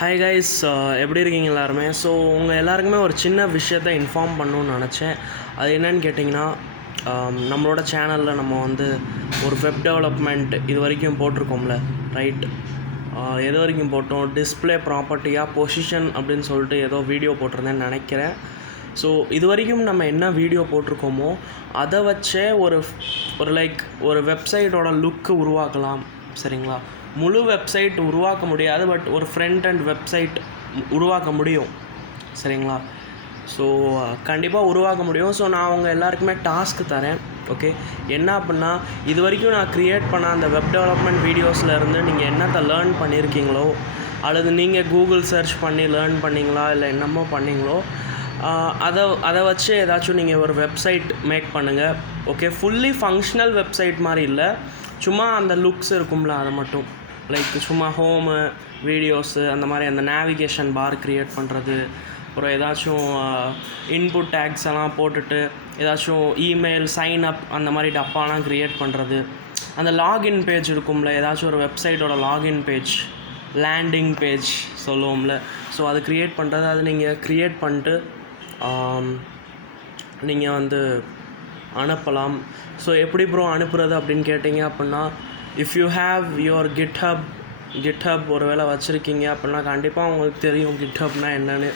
Hi guys, எப்படி இருக்கீங்க எல்லாருமே? ஸோ உங்கள் எல்லாருக்குமே ஒரு சின்ன விஷயத்தை இன்ஃபார்ம் பண்ணணுன்னு நினச்சேன். அது என்னன்னு கேட்டிங்கன்னா, நம்மளோட சேனலில் நம்ம வந்து ஒரு வெப் டெவலப்மெண்ட் இது வரைக்கும் போட்டிருக்கோம்ல, ரைட்? எது வரைக்கும் போட்டோம்? டிஸ்பிளே ப்ராப்பர்ட்டியாக பொசிஷன் அப்படின்னு சொல்லிட்டு ஏதோ வீடியோ போட்டிருந்தேன்னு நினைக்கிறேன். ஸோ இது வரைக்கும் நம்ம என்ன வீடியோ போட்டிருக்கோமோ அதை வச்சே ஒரு வெப்சைட்டோட லுக்கு உருவாக்கலாம், சரிங்களா? முழு வெப்சைட் உருவாக்க முடியாது, பட் ஒரு ஃப்ரண்ட் அண்ட் வெப்சைட் உருவாக்க முடியும், சரிங்களா? ஸோ கண்டிப்பாக உருவாக்க முடியும். ஸோ நான் அவங்க எல்லாருக்குமே டாஸ்க்கு தரேன். ஓகே, என்ன அப்படின்னா, இது வரைக்கும் நான் க்ரியேட் பண்ண அந்த வெப் டெவலப்மெண்ட் வீடியோஸில் இருந்து நீங்கள் என்னத்தை லேர்ன் பண்ணியிருக்கீங்களோ, அல்லது நீங்கள் கூகுள் சர்ச் பண்ணி லேர்ன் பண்ணிங்களா, இல்லை என்னமோ பண்ணிங்களோ, அதை வச்சு ஏதாச்சும் நீங்கள் ஒரு வெப்சைட் மேக் பண்ணுங்கள். ஓகே, ஃபுல்லி ஃபங்க்ஷனல் வெப்சைட் மாதிரி இல்லை, சும்மா அந்த லுக்ஸ் இருக்கும்ல, அதை மட்டும் சும்மா ஹோமு, வீடியோஸு, அந்த மாதிரி அந்த நேவிகேஷன் பார் க்ரியேட் பண்ணுறது, அப்புறம் ஏதாச்சும் இன்புட் டேக்ஸ் எல்லாம் போட்டுட்டு ஏதாச்சும் இமெயில் சைன் அப் அந்த மாதிரி டப்பாலாம் க்ரியேட் பண்ணுறது, அந்த லாகின் பேஜ் இருக்கும்ல, ஏதாச்சும் ஒரு வெப்சைட்டோட லாகின் பேஜ், லேண்டிங் பேஜ் சொல்லுவோம்ல, ஸோ அது க்ரியேட் பண்ணுறது. அது நீங்கள் க்ரியேட் பண்ணிட்டு நீங்கள் வந்து அனுப்பலாம். ஸோ எப்படி ப்ரோ அனுப்புறது அப்படின்னு கேட்டிங்க அப்படின்னா, if you have your GitHub ஒரு வேளை வச்சுருக்கீங்க அப்படின்னா கண்டிப்பாக உங்களுக்கு தெரியும் கிட்ஹப்னால் என்னென்னு.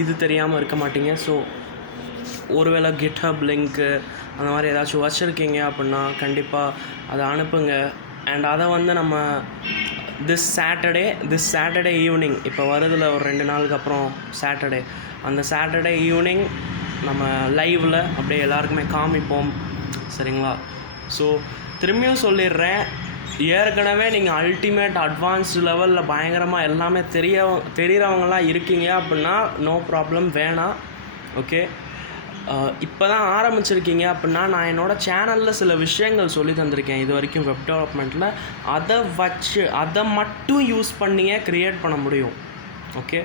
இது தெரியாமல் இருக்க மாட்டீங்க. ஸோ ஒரு வேளை கிட்ஹப் லிங்க்கு அந்த மாதிரி ஏதாச்சும் வச்சுருக்கீங்க அப்படின்னா கண்டிப்பாக அதை அனுப்புங்க. அண்ட் அதை வந்து நம்ம திஸ் சாட்டர்டே ஈவினிங், இப்போ வருதில் ஒரு 2 நாளுக்கு அப்புறம் சாட்டர்டே, அந்த சாட்டர்டே ஈவினிங் நம்ம லைவில் அப்படியே எல்லாருக்குமே காமிப்போம், சரிங்களா? ஸோ திரும்பியும் சொல்லிடுறேன், ஏற்கனவே நீங்கள் அல்டிமேட் அட்வான்ஸ்டு லெவலில் பயங்கரமாக எல்லாமே தெரிகிறவங்களாம் இருக்கீங்க அப்படின்னா நோ ப்ராப்ளம், வேணாம். ஓகே, இப்போ தான் ஆரம்பிச்சிருக்கீங்க அப்படின்னா நான் என்னோடய சேனலில் சில விஷயங்கள் சொல்லி தந்திருக்கேன் இது வரைக்கும் வெப் டெவலப்மெண்ட்டில். அதை மட்டும் யூஸ் பண்ணியே க்ரியேட் பண்ண முடியும். ஓகே,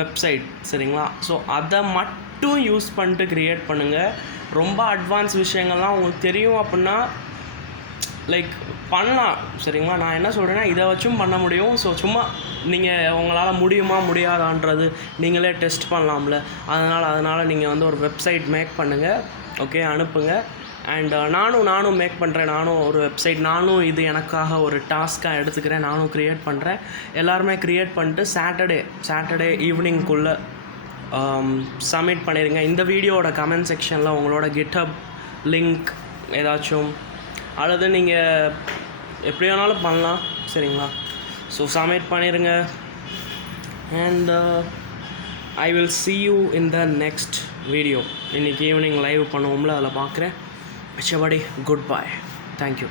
வெப்சைட், சரிங்களா? ஸோ அதை மட்டும் யூஸ் பண்ணிட்டு க்ரியேட் பண்ணுங்கள். ரொம்ப அட்வான்ஸ் விஷயங்கள்லாம் உங்களுக்கு தெரியும் அப்படின்னா பண்ணலாம், சரிங்களா? நான் என்ன சொல்கிறேன்னா, இதை வச்சும் பண்ண முடியும். ஸோ சும்மா நீங்கள் உங்களால் முடியுமா முடியாதான்றது நீங்களே டெஸ்ட் பண்ணலாம்ல. அதனால் நீங்கள் வந்து ஒரு வெப்சைட் மேக் பண்ணுங்கள். ஓகே, அனுப்புங்க. அண்ட் நானும் மேக் பண்ணுறேன். நானும் ஒரு வெப்சைட், நானும் இது எனக்காக ஒரு டாஸ்க்காக எடுத்துக்கிறேன். நானும் க்ரியேட் பண்ணுறேன். எல்லாருமே க்ரியேட் பண்ணிட்டு சாட்டர்டே ஈவினிங்குள்ளே சப்மிட் பண்ணிடுங்க. இந்த வீடியோவோட கமெண்ட் செக்ஷனில் உங்களோட கிட்ஹப் லிங்க் ஏதாச்சும், அல்லது நீங்கள் எப்படி வேணாலும் பண்ணலாம், சரிங்களா? ஸோ சப்மிட் பண்ணிடுங்க. And I will see you in the next video. இன்றைக்கி ஈவினிங் லைவ் பண்ணுவோம்ல, அதில் பார்க்குறேன். மிச்சபடி குட் பை, தேங்க்யூ.